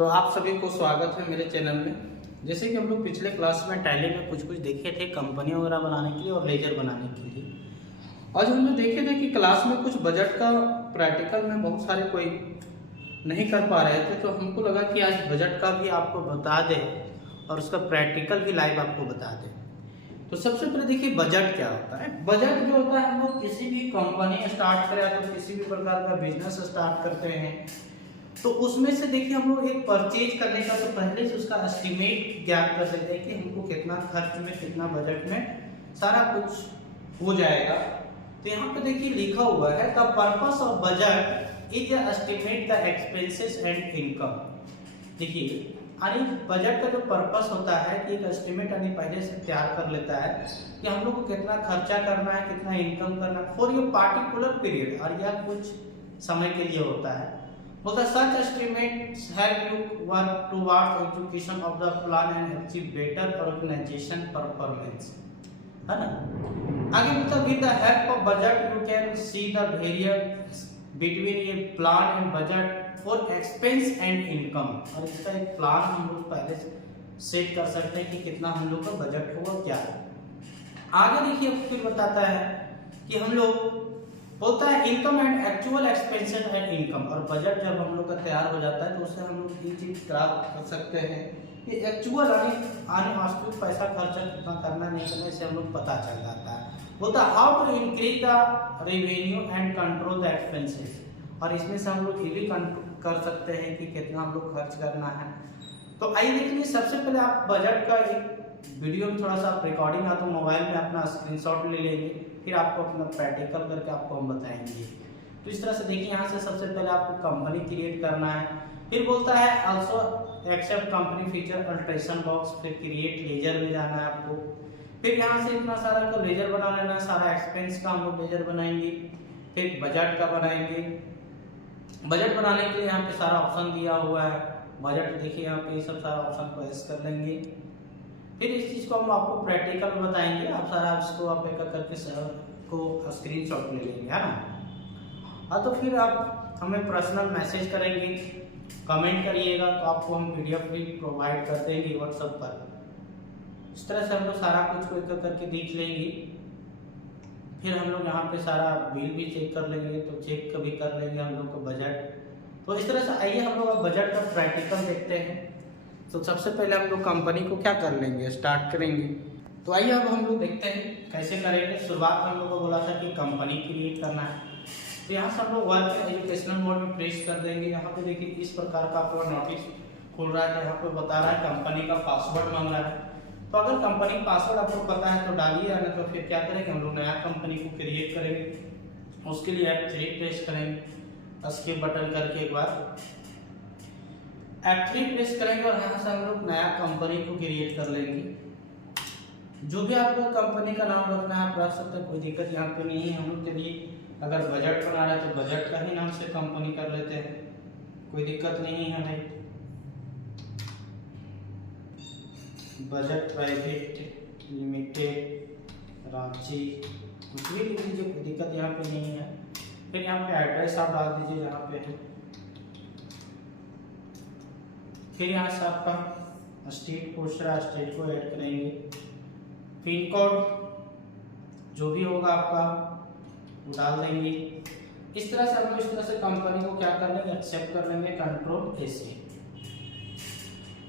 तो आप सभी को स्वागत है मेरे चैनल में। जैसे कि हम लोग पिछले क्लास में टैली में कुछ देखे थे कंपनी वगैरह बनाने के लिए और लेजर बनाने के लिए। आज हमने देखे थे कि क्लास में कुछ बजट का प्रैक्टिकल में बहुत सारे कोई नहीं कर पा रहे थे, तो हमको लगा कि आज बजट का भी आपको बता दें और उसका प्रैक्टिकल भी लाइव आपको बता दें। तो सबसे पहले देखिए बजट क्या होता है। बजट जो होता है, हम लोग किसी भी कंपनी स्टार्ट करें तो किसी भी प्रकार का बिजनेस स्टार्ट करते हैं तो उसमें से देखिए हम लोग एक परचेज करने का तो पहले से उसका एस्टिमेट ज्ञात कर लेते हैं कि हमको कितना खर्च में कितना बजट में सारा कुछ हो जाएगा। तो यहाँ पे देखिए लिखा हुआ है the purpose of budget is estimate the expenses and income. देखिए यानी बजट का जो पर्पस होता है कि एक एस्टिमेट यानी पहले से तैयार कर लेता है कि हम लोग को कितना खर्चा करना है, कितना इनकम करना है फॉर ये पार्टिकुलर पीरियड, और यह कुछ समय के लिए होता है। बोलता such estimates help you work towards execution of the plan and achieve better organization performance, है ना। आगे बोलता with the help of budget you can see the variance between a plan and budget for expense and income। और इसका एक plan हम लोग पहले सेट कर सकते हैं कि कितना हम लोग का बजट होगा क्या है। आगे देखिए फिर बताता है कि हम लोग होता है income and actual expenses and income. और बजट जब हम लोग का तैयार हो जाता है तो उससे हम लोग ये चीज प्राप्त कर सकते हैं कि एक्चुअल यानी वास्तविक पैसा खर्चा कितना करना नहीं करना, इससे हम लोग पता चल जाता है। बोलता है how to increase the revenue and control the expenses. और इसमें से हम लोग ये भी कर सकते हैं कि कितना हम लोग खर्च करना है। तो आइए देखिए सबसे पहले आप बजट का एक वीडियो में थोड़ा सा रिकॉर्डिंग या तो मोबाइल में अपना स्क्रीनशॉट ले लेंगे, फिर आपको अपना प्रैक्टिकल करके आपको हम बताएंगे। तो इस तरह से देखिए यहाँ से सबसे पहले आपको कंपनी क्रिएट करना है। फिर बोलता है also accept company feature alteration box, फिर क्रिएट लेजर में जाना है आपको। फिर यहाँ से इतना सारा का लेजर बना लेना है, सारा एक्सपेंस का हम लोग लेजर बनाएंगे। फिर बजट का बनाएंगे। बजट बनाने के लिए यहाँ पे सारा ऑप्शन दिया हुआ है। बजट देखिए यहाँ पे सब सारा ऑप्शन को ऐसे कर लेंगे। फिर इस चीज को हम आपको प्रैक्टिकल में बताएंगे। आप सारा इसको आप एक करके को स्क्रीनशॉट ले लेंगे, है ना। हाँ तो फिर आप हमें पर्सनल मैसेज करेंगे, कमेंट करिएगा तो आपको हम पीडीएफ भी प्रोवाइड कर देंगे व्हाट्सएप पर। इस तरह से हम लोग सारा कुछ को एक करके देख लेंगे। फिर हम लोग यहाँ पे सारा बिल भी चेक कर लेंगे, तो चेक कभी कर लेंगे हम लोग का बजट। तो इस तरह से आइए हम लोग बजट का प्रैक्टिकल देखते हैं। तो सबसे पहले हम लोग कंपनी को क्या कर लेंगे, स्टार्ट करेंगे। तो आइए अब हम लोग देखते हैं कैसे करेंगे। शुरुआत में हम लोग को बोला था कि कंपनी क्रिएट करना है, तो यहाँ से हम लोग वर्क एजुकेशनल मोड में प्रेस कर देंगे। यहाँ पे देखिए इस प्रकार का आपको नोटिस खुल रहा है, यहाँ पे बता रहा है कंपनी का पासवर्ड मांग रहा है। तो अगर कंपनी पासवर्ड आपको पता है तो डालिए, या तो फिर क्या करेंगे हम लोग नया कंपनी को क्रिएट करेंगे। उसके लिए F3 प्रेस करेंगे, एस्केप बटन करके एक बार F3 प्रेस करेंगे और यहाँ से हम लोग नया कंपनी को क्रिएट कर लेंगे। जो भी आपको कंपनी का नाम रखना है आप रख सकते हैं, कोई दिक्कत यहाँ पे नहीं है। हम लोग चलिए अगर बजट बना रहे हैं तो बजट का ही नाम से कंपनी कर लेते हैं, कोई दिक्कत नहीं है भाई। बजट प्राइवेट लिमिटेड रांची कुछ भी लिख लीजिए, कोई दिक्कत यहाँ पे नहीं है। फिर यहाँ पे एड्रेस आप डाल दीजिए जहाँ पे है। फिर यहाँ से आपका स्टेट पूछ रहा है, स्टेट को ऐड करेंगे। पिन कोड जो भी होगा आपका वो डाल देंगे। इस तरह से हम लोग इस तरह से कंपनी को क्या कर लेंगे, एक्सेप्ट कर लेंगे, कंट्रोल AC।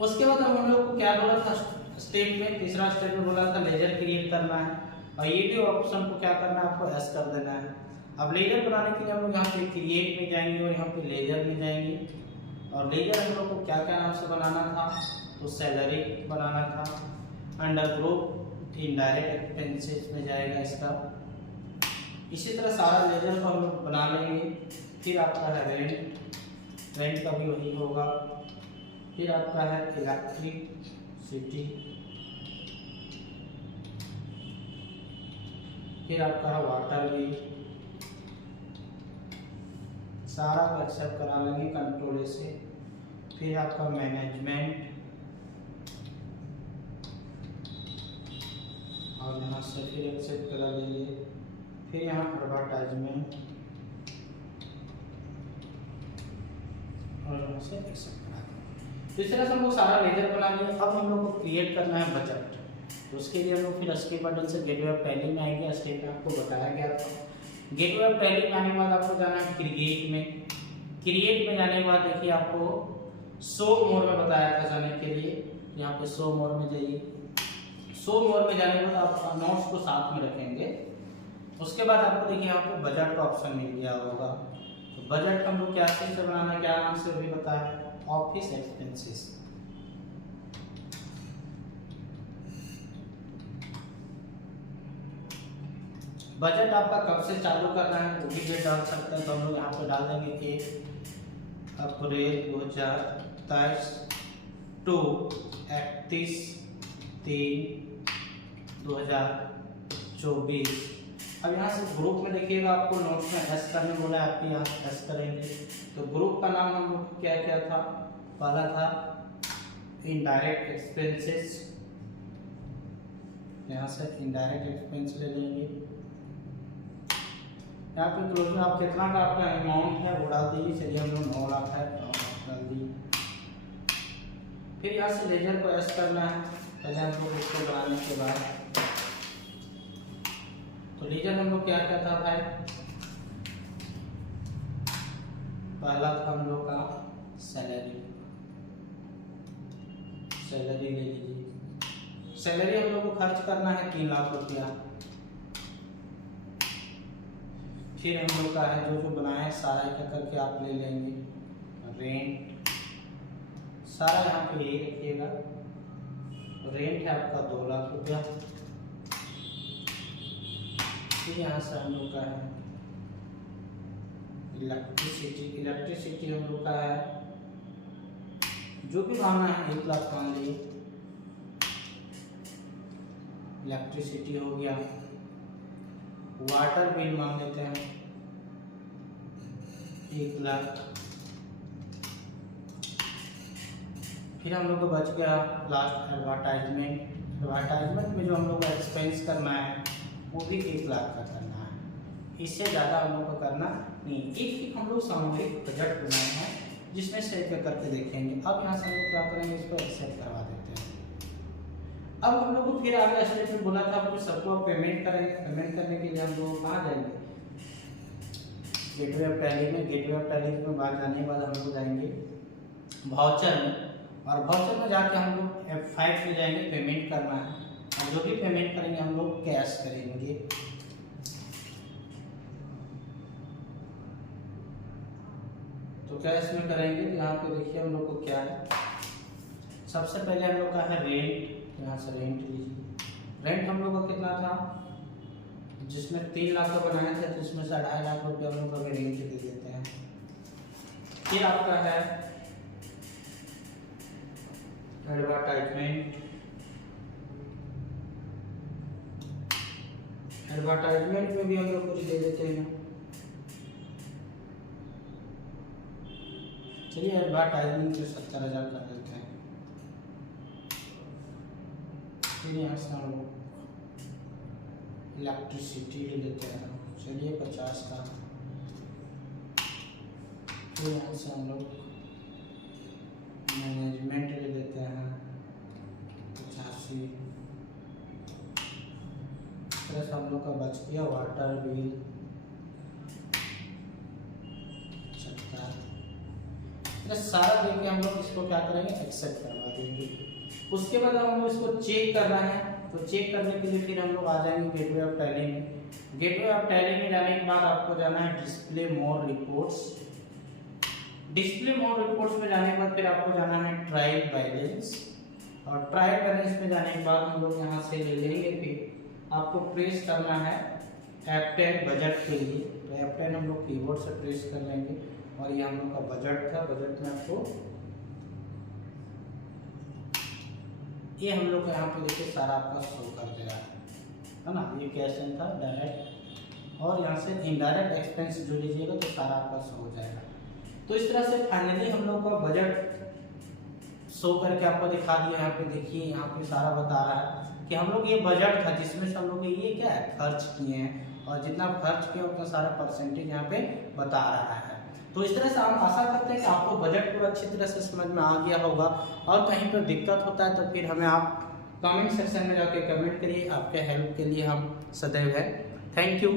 उसके बाद हम लोग को क्या बोला था स्टेप में, तीसरा स्टेप में बोला था लेजर क्रिएट करना है, और ये भी ऑप्शन को क्या करना है आपको एस कर देना है। अब लेजर बनाने के लिए हम लोग यहाँ पे क्रिएट में जाएंगे और यहाँ पे लेजर में जाएंगे। और लेजर हम लोग को क्या क्या नाम से बनाना था, तो सैलरी बनाना था। अंडर ग्रुप इनडायरेक्ट एक्सपेंसेस में जाएगा इसका। इसी तरह सारा लेजर को हम लोग बना लेंगे। फिर आपका है रेंट का भी वही होगा। फिर आपका है इलेक्ट्रिसिटी, फिर आपका है वाटर बिल, सारा को एक्सेप्ट करा लेंगे कंट्रोल से। फिर आपका मैनेजमेंट, और यहाँ से फिर एक्सेप्ट करा लेंगे। फिर यहाँ एडवर्टाइजमेंट और यहाँ से एक्सेप्ट करा देंगे। तो इस तरह से हम लोग सारा लेजर बना लिया। अब हम लोग को क्रिएट करना है बजट। तो उसके लिए हम लोग फिर एस्केप बटन से गेटवे ऑफ टैली में आएंगे। स्टेप में आपको बताया गया था। गेटवे ऑफ टैली में आने के बाद आपको जाना है क्रिएट में। क्रिएट में जाने के बाद देखिए आपको शो मोर में बताया था जाने के लिए। यहाँ पे शो मोर में जाइए। शो मोर में जाने के बाद आप नोट्स को साथ में रखेंगे। उसके बाद आपको देखिए यहाँ पे बजट का ऑप्शन मिल गया होगा। तो बजट हम लोग क्या चीज से बनाना है, क्या नाम से भी बताया, ऑफिस एक्सपेंसेस। बजट आपका कब से चालू करना है वो भी डेट डाल सकते हैं। तो हम लोग यहाँ पे डाल देंगे 1 अप्रैल 2023 टू 31/3/2024। अब यहाँ से ग्रुप में देखिएगा आपको नोट्स में एस करने बोला है, आप यहाँ एस करेंगे। तो ग्रुप का नाम हम लोग क्या क्या था, पहला था इनडायरेक्ट एक्सपेंसेस। यहाँ से इनडायरेक्ट एक्सपेंस ले लेंगे। यहाँ पे क्लोज में आप कितना का आपका अमाउंट है वो डाल दीजिए। चलिए हम लोग 9 लाख है, 9 लाख डाल दिए। फिर यहाँ से लेजर को एस करना है पहले हम लोग इसको बनाने के बाद। तो लेजर हम लोग क्या क्या था भाई, पहला था हम लोग का सैलरी। सैलरी ले लीजिए। सैलरी हम लोग को खर्च करना है 3 लाख रुपया। फिर हम लोग का है जो जो बनाया है सारा एक करके आप ले लेंगे। रेंट सारा यहाँ पे यही रखिएगा। रेंट है आपका 2 लाख रुपया। फिर यहाँ से हम लोग का है इलेक्ट्रिसिटी। इलेक्ट्रिसिटी हम लोग का है जो भी मांगना है 1 लाख मान लीजिए। इलेक्ट्रिसिटी हो गया। वाटर बिल मान लेते हैं 1 लाख। फिर हम लोग को बच गया लास्ट एडवर्टाइजमेंट। एडवर्टाइजमेंट में जो हम लोग को एक्सपेंस करना है वो भी 1 लाख का करना है। इससे ज़्यादा हम लोग को करना नहीं। एक हम लोग सामूहिक बजट बनाए हैं जिसमें से एक करके देखेंगे। अब यहाँ से हम लोग क्या करेंगे, इसको एक्सेप्ट करवा देते हैं। अब हम लोग को फिर आगे स्टेप में बोला था आपको सबको पेमेंट करेंगे। पेमेंट करने के लिए हम लोग कहाँ जाएंगे, गेटवे ऑफ टैली में। गेटवे ऑफ टैली में बाहर जाने के बाद हम लोग जाएंगे वाउचर में। और वाउचर में जाके हम लोग F5 में जाएंगे, पेमेंट करना है। और जो भी पेमेंट करेंगे हम लोग कैश करेंगे। तो कैश में करेंगे तो यहाँ पे देखिए हम लोग को क्या है, सबसे पहले हम लोग का है रेंट। यहाँ से रेंट लीजिए। रेंट हम लोग का कितना था, जिसमें 3 लाख का बनाए थे तो इसमें से 2.5 लाख रुपया हम लोग अभी रेंट दे देते हैं। फिर आपका है एडवर्टाइजमेंट। एडवर्टाइजमेंट में भी हम लोग कुछ दे देते हैं। चलिए एडवर्टाइजमेंट से 70,000 कर देते हैं। फिर यहाँ से हम लोग इलेक्ट्रिसिटी ले लेते हैं। चलिए 50 का। फिर यहाँ से हम लोग मैनेजमेंट ले लेते हैं 85। प्लस हम लोग का बच गया वाटर बिल 70। सारा देके हम लोग इसको क्या करेंगे, एक्सेप्ट करवा देंगे। उसके बाद हम लोग इसको चेक करना है। तो चेक करने के लिए फिर हम लोग आ जाएंगे गेटवे ऑफ टैली में। गेटवे ऑफ टैली में जाने के बाद आपको जाना है डिस्प्ले मोर रिपोर्ट्स। डिस्प्ले मोर रिपोर्ट्स में जाने के बाद फिर आपको जाना है ट्रायल बैलेंस। और ट्रायल बैलेंस में जाने के बाद हम लोग यहाँ से ले लेंगे। फिर आपको प्रेस करना है F10 बजट के लिए। तो F10 हम लोग कीबोर्ड से प्रेस कर लेंगे। और ये हम लोग का बजट था। बजट में आपको ये हम लोग का यहाँ पे देखिए सारा आपका शो कर दे रहा है ना। ये कैसे था डायरेक्ट, और यहाँ से इनडायरेक्ट एक्सपेंस जो लीजिएगा तो सारा आपका शो हो जाएगा। तो इस तरह से फाइनली हम लोग का बजट शो करके आपको दिखा दिया। यहाँ पे देखिए, यहाँ पे सारा बता रहा है कि हम लोग ये बजट था जिसमें से हम लोग ये क्या है खर्च किए हैं, और जितना खर्च किए उतना सारा परसेंटेज यहाँ पे बता रहा है। तो इस तरह से हम आशा करते हैं कि आपको बजट पूरा अच्छी तरह से समझ में आ गया होगा। और कहीं पर दिक्कत होता है तो फिर हमें आप कमेंट सेक्शन में जाके कमेंट करिए, आपके हेल्प के लिए हम सदैव हैं। Thank you.